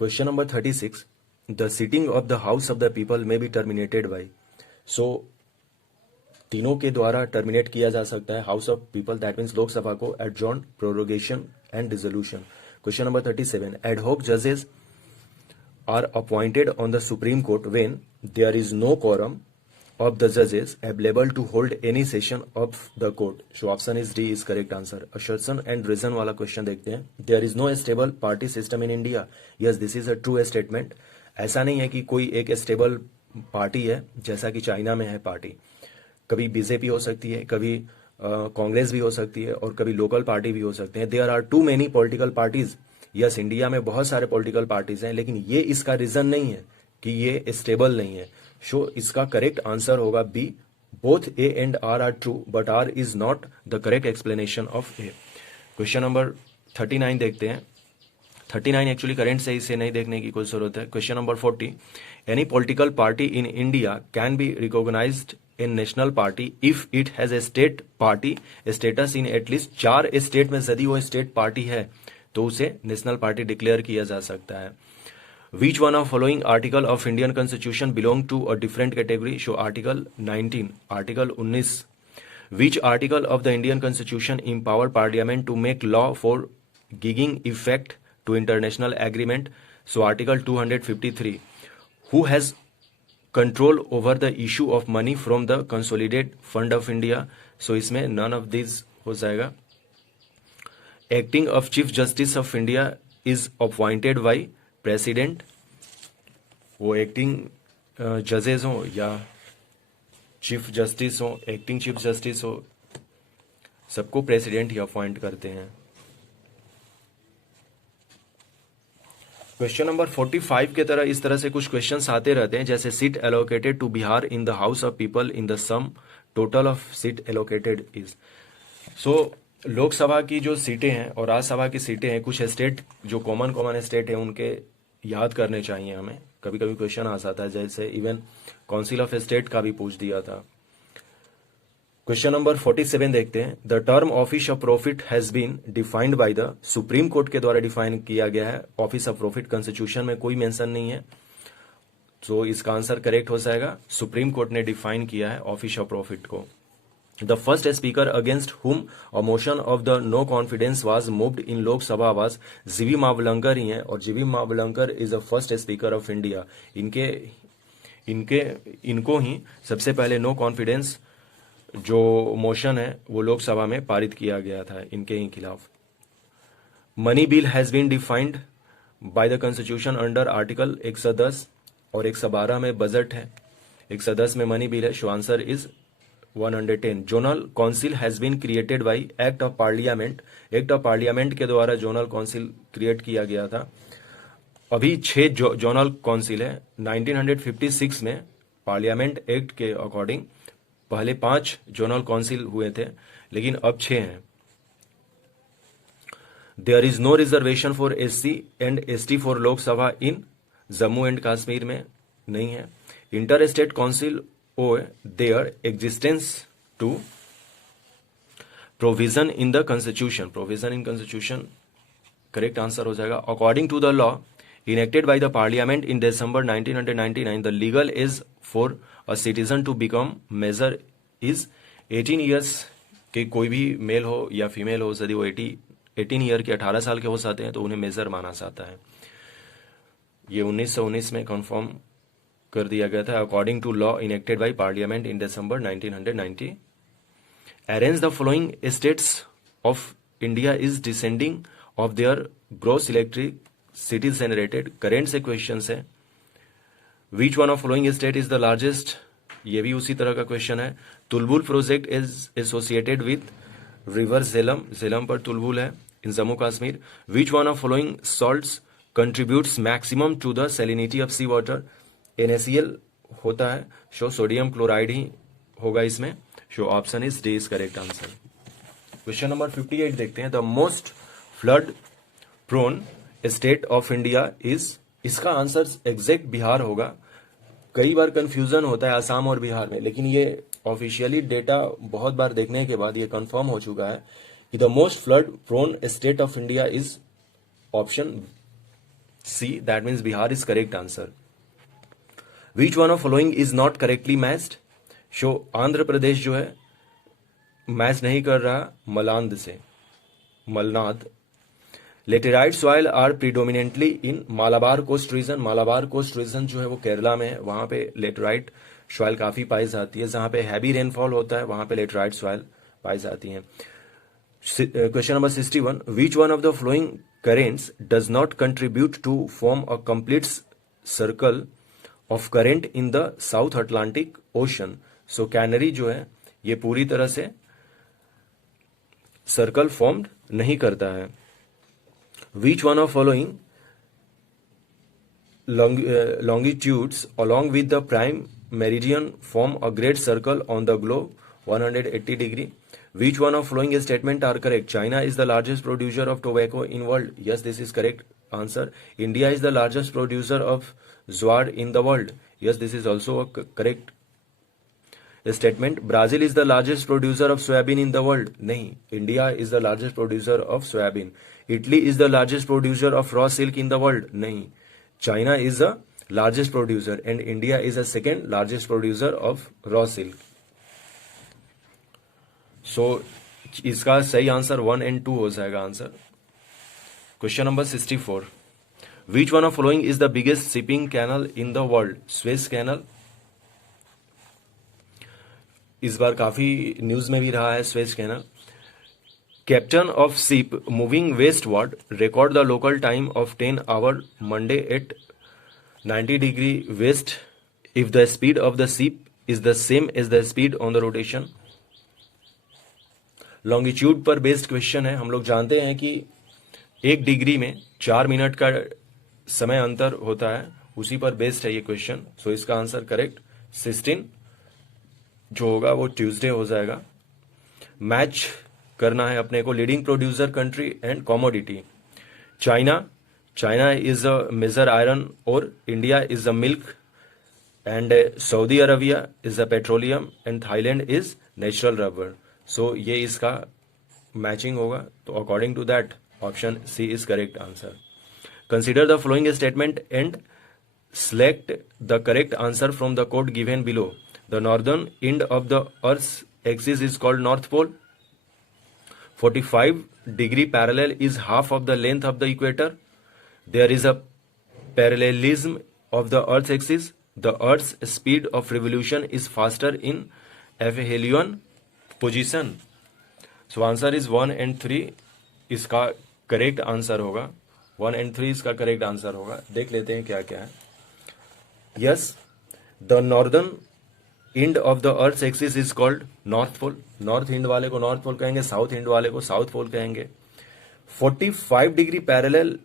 Question number 36, the sitting of the house of the people में be terminated by. So तीनों के द्वारा terminate किया जा सकता है house of people, that means Lok Sabha को, adjourn, prorogation and dissolution. Question number 37, ad hoc जजेस are appointed on the Supreme Court when there is no quorum of the judges available to hold any session of the court. So option is D is correct answer. Assertion and reason वाला question देखते हैं। There is no stable party system in India. Yes, this is a true statement. ऐसा नहीं है कि कोई एक stable party है जैसा कि चाइना में है पार्टी। कभी बीजेपी हो सकती है, कभी कांग्रेस भी हो सकती है और कभी लोकल पार्टी भी हो सकते हैं। There are too many political parties. Yes, India में बहुत सारे पॉलिटिकल पार्टीज हैं, लेकिन ये इसका रीजन नहीं है कि ये स्टेबल नहीं है। सो इसका करेक्ट आंसर होगा B. Both A and R true, but R is not the correct explanation of A. Question number 39 देखते हैं। 39 एक्चुअली करेंट से इसे नहीं देखने की कोई जरूरत है। Question number 40, any political party in India can be recognised in national party if it has a state party status in at least 4 state में यदि वो स्टेट पार्टी है तो उसे नेशनल पार्टी डिक्लेयर किया जा सकता है। Which one of following article of Indian constitution belong to a different category. So article 19, article 19। Which article of the Indian constitution empower parliament to make law for giving effect to international agreement. So article 253। Who has control over the issue of money from the consolidated fund of India. So इसमें none of this हो जाएगा। Acting of chief justice of India is appointed by president. वो acting जजेस हो या chief justice हो, acting chief justice हो, सबको प्रेसिडेंट ही अपॉइंट करते हैं। क्वेश्चन नंबर 45 के तरह इस तरह से कुछ क्वेश्चंस आते रहते हैं, जैसे seat allocated to Bihar in the house of people in the sum total of seat allocated is. So Lok Sabha की जो सीटें हैं और राज्यसभा की सीटें हैं, कुछ स्टेट जो कॉमन स्टेट है उनके याद करने चाहिए हमें। कभी कभी क्वेश्चन आ जाता है, जैसे इवन काउंसिल ऑफ स्टेट का भी पूछ दिया था। क्वेश्चन नंबर 47 देखते हैं। The term office of profit has been defined by the Supreme Court के द्वारा डिफाइन किया गया है। ऑफिस ऑफ प्रॉफिट कॉन्स्टिट्यूशन में कोई मेंशन नहीं है, तो इसका आंसर करेक्ट हो जाएगा। सुप्रीम कोर्ट ने डिफाइन किया है ऑफिस ऑफ प्रॉफिट को। The first speaker against whom a motion of the no confidence was moved in Lok Sabha was जीवी मावलंकर ही हैं, और जीवी Mavalankar is the first speaker of India। इनको ही सबसे पहले नो कॉन्फिडेंस जो मोशन है वो लोकसभा में पारित किया गया था इनके ही खिलाफ। Money bill has been defined by the Constitution under article 110 और 112 में बजट है, 110 में मनी बिल है। So answer is 110। Zonal council has been created by act of parliament. Act of parliament के द्वारा जोनल काउंसिल क्रिएट किया गया था। अभी 6 जोनल काउंसिल है। 1956 में पार्लियामेंट एक्ट के अकॉर्डिंग पहले 5 जोनल काउंसिल हुए थे, लेकिन अब 6 हैं। There is no reservation for SC and ST for Lok Sabha in Jammu and Kashmir में नहीं है। Inter state council or their existence to provision in the constitution। provision in constitution correct answer हो जाएगा। according to the law enacted by the parliament in December 1999 the legal age for a citizen to become major is 18 years। के कोई भी mail हो या female हो, यदि वो 18 ईयर के 18 साल के हो जाते हैं तो उन्हें मेजर माना जाता है। ये 1919 में कंफर्म कर दिया गया था। According to law enacted by parliament in December 1990। Arrange the following states of India is descending of their gross electricity generated. Current से क्वेश्चन है। Which one of following state is the largest, ये भी उसी तरह का question है। Tulbul project is associated with river Jhelum, Jhelum पर तुलबुल है in Jammu Kashmir. Which one of following salts contributes maximum to the salinity of C water. NaCl होता है, शो सोडियम क्लोराइड ही होगा इसमें। So option is D is correct answer. Question number 58 देखते हैं। The most flood prone state of India is, इसका answer exact Bihar होगा। कई बार कंफ्यूजन होता है आसाम और बिहार में, लेकिन ये ऑफिशियली डेटा बहुत बार देखने के बाद ये कंफर्म हो चुका है कि the most flood prone state of India is option C, that means Bihar is correct answer. Which one of following is not correctly matched? So Andhra Pradesh जो है मैच नहीं कर रहा मलांद से, Malnad. Laterite soil are predominantly in Malabar coast region. Malabar coast region जो है वो केरला में है, वहां पे लेटेराइट सॉइल काफी पाई जाती है. जहां पे हैवी रेनफॉल होता है वहां पे लेटेराइट सॉइल पाई जाती है. Question number 61. Which one of the flowing currents does not contribute to form a complete circle of current in the South Atlantic Ocean. So Canary जो है ये पूरी तरह से सर्कल फॉर्म्ड नहीं करता है. Which one of following longitudes along with the prime meridian form a great circle on the globe 180 degree? Which one of following statement are correct? China is the largest producer of tobacco in world. Yes, this is correct answer. India is the largest producer of zward in the world. Yes, this is also a correct statement. Brazil is the largest producer of soybean in the world. Nahi, India is the largest producer of soybean. Italy is the largest producer of raw silk in the world. Nahi, China is the largest producer and India is the second largest producer of raw silk. So इसका सही answer 1 and 2 हो जाएगा answer. Question number 64. Which one of following is the biggest shipping canal in the world? Suez Canal. इस बार काफी news में भी रहा है Suez Canal. Captain of ship moving westward record the local time of 10 hour Monday at 90 degree west if the speed of the ship is the same as the speed on the rotation. Longitude पर based question है. हम लोग जानते हैं कि 1 degree में 4 minute का समय अंतर होता है, उसी पर बेस्ड है ये क्वेश्चन. सो इसका आंसर करेक्ट 16 जो होगा वो ट्यूसडे हो जाएगा. मैच करना है अपने को leading producer country and commodity. China is a major iron और India is a milk and Saudi Arabia is a petroleum and Thailand is natural rubber. So ये इसका मैचिंग होगा. तो according to that option C is correct answer. Consider the flowing statement and select the correct answer from the code given below. The northern end of the Earth's axis is called North Pole. 45-degree parallel is half of the length of the equator. There is a parallelism of the Earth's axis. The Earth's speed of revolution is faster in aphelion position. So answer is 1 and 3 इसका correct answer होगा. 1 and 3 इसका correct answer होगा. देख लेते हैं क्या क्या है. Yes, the northern end of the Earth's axis is called North Pole. North end वाले को नॉर्थ पोल कहेंगे, साउथ इंड वाले को साउथ पोल कहेंगे. 45 degree parallel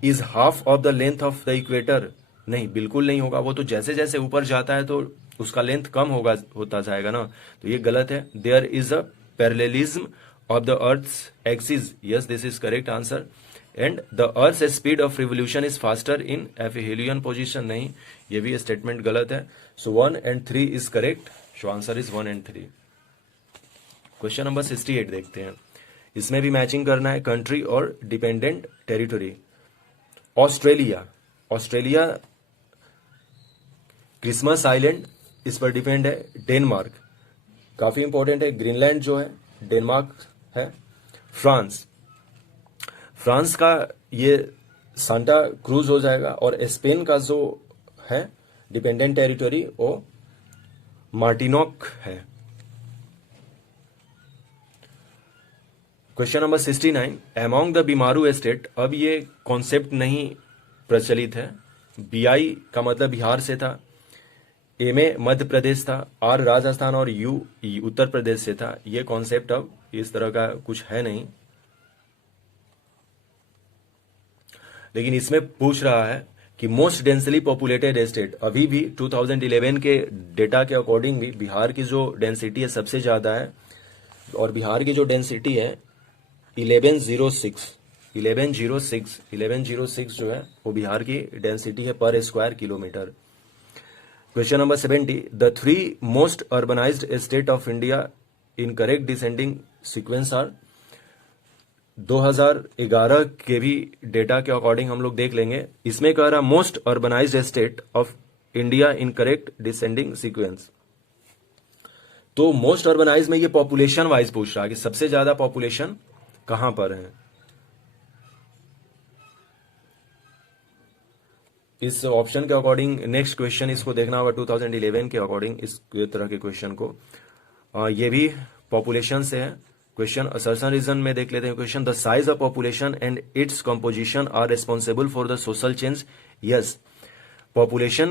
is half of the length of the equator. नहीं, बिल्कुल नहीं होगा. वो तो जैसे जैसे ऊपर जाता है तो उसका लेंथ कम होता जाएगा ना, तो ये गलत है. There is a parallelism of the earth's axis. Yes, this is correct answer. And the earth speed of revolution is faster in aphelion position. नहीं, ये भी स्टेटमेंट गलत है. So 1 and 3 is correct. So answer is 1 and 3. Question number 68 देखते हैं. इसमें भी matching करना है कंट्री और dependent territory. Australia Christmas island इस पर डिपेंड है. डेनमार्क काफी इंपॉर्टेंट है. ग्रीनलैंड जो है डेनमार्क है. फ्रांस का ये सांता क्रूज हो जाएगा. और स्पेन का जो है डिपेंडेंट टेरिटरी वो मार्टिनोक है. Question number 69. Among the BIMARU estate. अब ये कॉन्सेप्ट नहीं प्रचलित है. बीआई का मतलब बिहार से था, ए में मध्य प्रदेश था, आर राजस्थान और यू उत्तर प्रदेश से था. ये कॉन्सेप्ट अब इस तरह का कुछ है नहीं. लेकिन इसमें पूछ रहा है कि मोस्ट डेंसली पॉपुलेटेड स्टेट. अभी भी 2011 के डेटा के अकॉर्डिंग भी बिहार की जो डेंसिटी है सबसे ज्यादा है. और बिहार की जो डेंसिटी है 1106 जो है वो बिहार की डेंसिटी है per square kilometre. Question number 70. The 3 most urbanised state of India in correct descending sequence are. 2011 के भी डेटा के अकॉर्डिंग हम लोग देख लेंगे। इसमें कह रहा most urbanised state of India in correct descending sequence. तो मोस्ट अर्बनाइज में ये पॉपुलेशन वाइज पूछ रहा है कि सबसे ज्यादा पॉपुलेशन कहां पर है। इस ऑप्शन के अकॉर्डिंग नेक्स्ट क्वेश्चन इसको देखना होगा 2011 के अकॉर्डिंग इस तरह के क्वेश्चन को। ये भी पॉपुलेशन से है क्वेश्चन। असर्शन रीजन में देख लेते हैं question. The size of population and its composition are responsible for the social change. Yes, population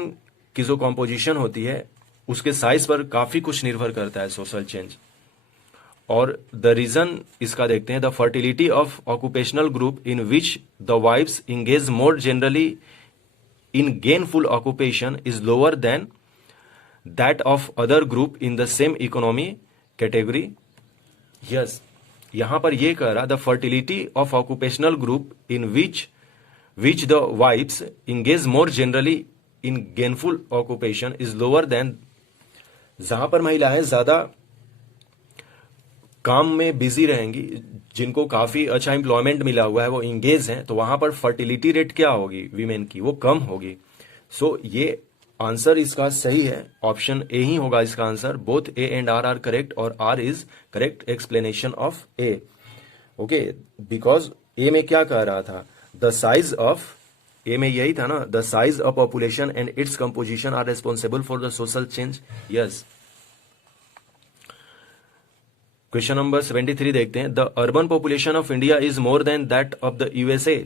की जो कंपोजिशन होती है उसके साइज पर काफी कुछ निर्भर करता है सोशल चेंज। और द रीजन इसका देखते हैं। The fertility of occupational group in which the wives engage more generally in gainful occupation is lower than that of other group in the same economy category. Yes, यहां पर ये कह रहा the fertility of occupational group in which the wives engage more generally in gainful occupation is lower than, जहां पर महिलाएं ज्यादा काम में बिजी रहेंगी, जिनको काफी अच्छा एम्प्लॉयमेंट मिला हुआ है, वो इंगेज हैं, तो वहां पर फर्टिलिटी रेट क्या होगी वीमेन की, वो कम होगी। सो ये आंसर इसका सही है, ऑप्शन ए ही होगा इसका answer. Both A and R are correct और R is correct explanation of A. Okay, because A में क्या कह रहा था, द साइज ऑफ, ए में यही था ना, the size of population and its composition are responsible for the social change. Yes. Question number 73 देखते हैं। The urban population of India is more than that of the USA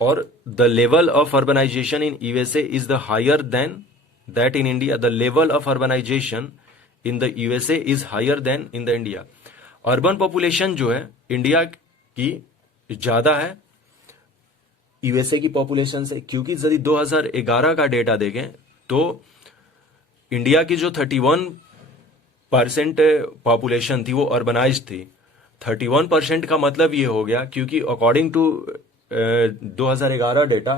और the level of urbanisation in USA is the higher than that in India. The level of urbanisation in the USA is higher than in the India. Urban population जो है India की ज्यादा है USA की population से, क्योंकि यदि 2011 का डेटा देखें तो इंडिया की जो 31% पॉपुलेशन थी वो अर्बनाइज्ड थी। 31% का मतलब ये हो गया, क्योंकि अकॉर्डिंग टू 2011 डेटा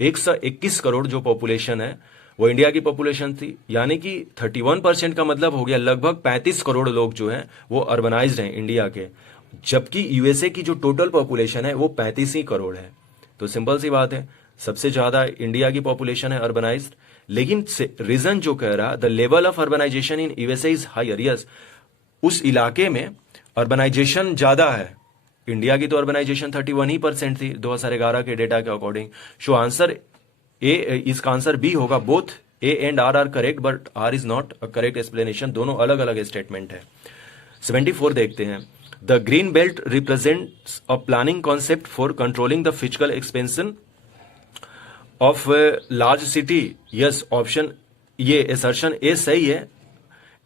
121 करोड़ जो पॉपुलेशन है वो इंडिया की पॉपुलेशन थी, यानी कि 31% का मतलब हो गया लगभग 35 करोड़ लोग जो हैं वो अर्बनाइज्ड हैं इंडिया के, जबकि यूएसए की जो टोटल पॉपुलेशन है वो 35 ही करोड़ है। तो सिंपल सी बात है, सबसे ज्यादा इंडिया की पॉपुलेशन है अर्बनाइज्ड। लेकिन रीजन जो कह रहा the level of urbanisation in USA is higher. Yes, उस इलाके में अर्बनाइजेशन ज्यादा है। इंडिया की तो अर्बनाइजेशन 31% थी 2011 के डेटा के अकॉर्डिंग। सो आंसर ए, इसका आंसर बी होगा। Both A and R are correct, but R is not a correct explanation. दोनों अलग अलग स्टेटमेंट है। 74 देखते हैं। The green belt represents a planning concept for controlling the physical expansion of large city. Yes, option ये assertion A सही है।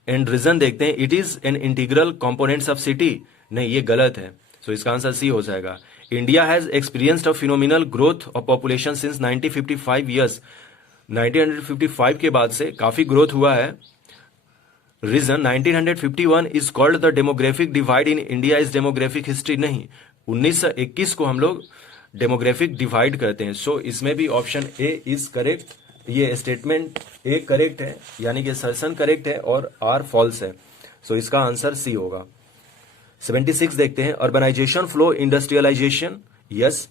And reason देखते हैं, it is an integral components of city. नहीं, ये गलत है। सो इसका आंसर सी हो जाएगा। India has experienced a phenomenal growth of population since 1955 years. 1955 के बाद से काफी ग्रोथ हुआ है। Reason 1951 is called the demographic divide in India is demographic history. नहीं, 1921 को हम लोग डेमोग्राफिक डिवाइड करते हैं। सो इसमें भी ऑप्शन ए इज करेक्ट। ये स्टेटमेंट ए करेक्ट है, यानी कि असर्शन करेक्ट है और आर फॉल्स है। सो इसका आंसर सी होगा। 76 देखते हैं। Urbanisation flow industrialisation. Yes,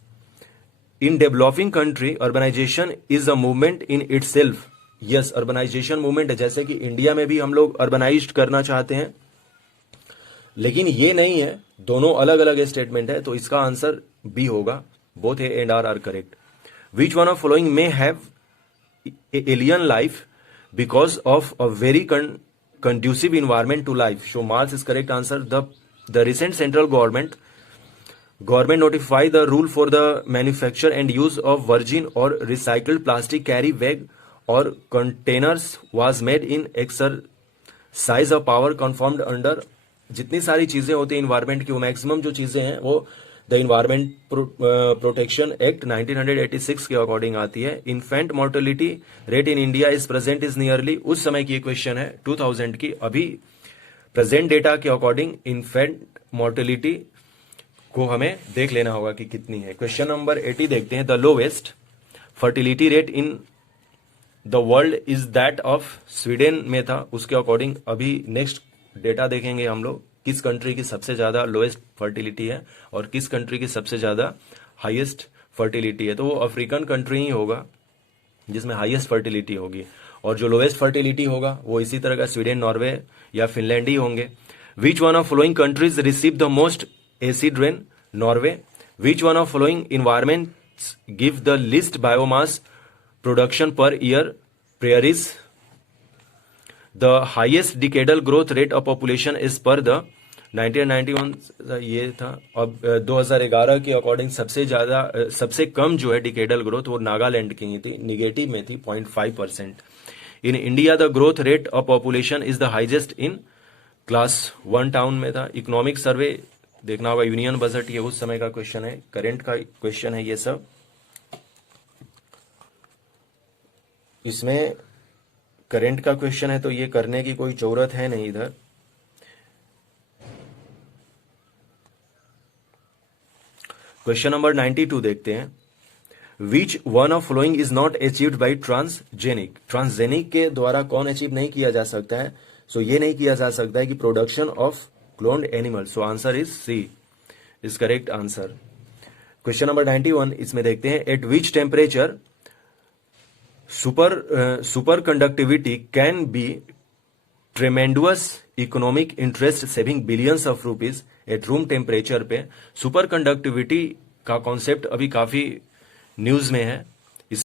in developing country urbanisation is a movement in itself. Yes, urbanisation movement है। जैसे कि इंडिया में भी हम लोग अर्बनाइज्ड करना चाहते हैं, लेकिन ये नहीं है, दोनों अलग अलग स्टेटमेंट है। तो इसका आंसर बी होगा। Both A and R are correct. Which one of following may have alien life because of a very conducive environment to life. So Mars is correct answer. The recent central government notify the rule for the manufacture and use of virgin or recycled plastic carry bag or containers was made in exercise of power confirmed under। जितनी सारी चीजें होती हैं environment की, वो maximum जो चीजें हैं वो द इन्वायरमेंट प्रोटेक्शन एक्ट 1986 के अकॉर्डिंग आती है। Infant mortality rate in India is present is nearly, उस समय की क्वेश्चन है 2000 की। अभी प्रेजेंट डेटा के अकॉर्डिंग इन्फेंट मोर्टेलिटी को हमें देख लेना होगा कि कितनी है। क्वेश्चन नंबर 80 देखते हैं। The lowest fertility rate in the world is that of Sweden में था, उसके अकॉर्डिंग अभी नेक्स्ट डेटा देखेंगे हम लोग किस कंट्री की सबसे ज्यादा लोएस्ट फर्टिलिटी है और किस कंट्री की सबसे ज्यादा हाईएस्ट फर्टिलिटी है, तो वो अफ्रीकन कंट्री ही होगा जिसमें हाईएस्ट फर्टिलिटी होगी, और जो लोएस्ट फर्टिलिटी होगा वो इसी तरह का स्वीडन, नॉर्वे या फिनलैंड ही होंगे। विच one of following countries receive the most acid rain? Norway. Which one of following environments give the list biomass production per year? Prairies. The highest decadal growth rate of population is पर the 1991 ये था। अब 2011 के according सबसे कम जो है decadal growth वो नागालैंड की ही थी, निगेटिव में थी 0.5%। इन India the growth rate of population is the highest in class 1 town में था। इकोनॉमिक सर्वे देखना होगा, यूनियन बजट ये उस समय का क्वेश्चन है, करंट का क्वेश्चन है ये सब। इसमें करंट का क्वेश्चन है तो ये करने की कोई जरूरत है नहीं इधर। क्वेश्चन नंबर 92 देखते हैं। विच one of following is not achieved by transgenic? Transgenic के द्वारा कौन अचीव नहीं किया जा सकता है? सो ये नहीं किया जा सकता है कि production of cloned animal. So answer is C is correct answer. Question number 91 इसमें देखते हैं। At which temperature super conductivity can be tremendous economic interest saving billions of rupees at room temperature पे सुपर कंडक्टिविटी का concept अभी काफी news में है।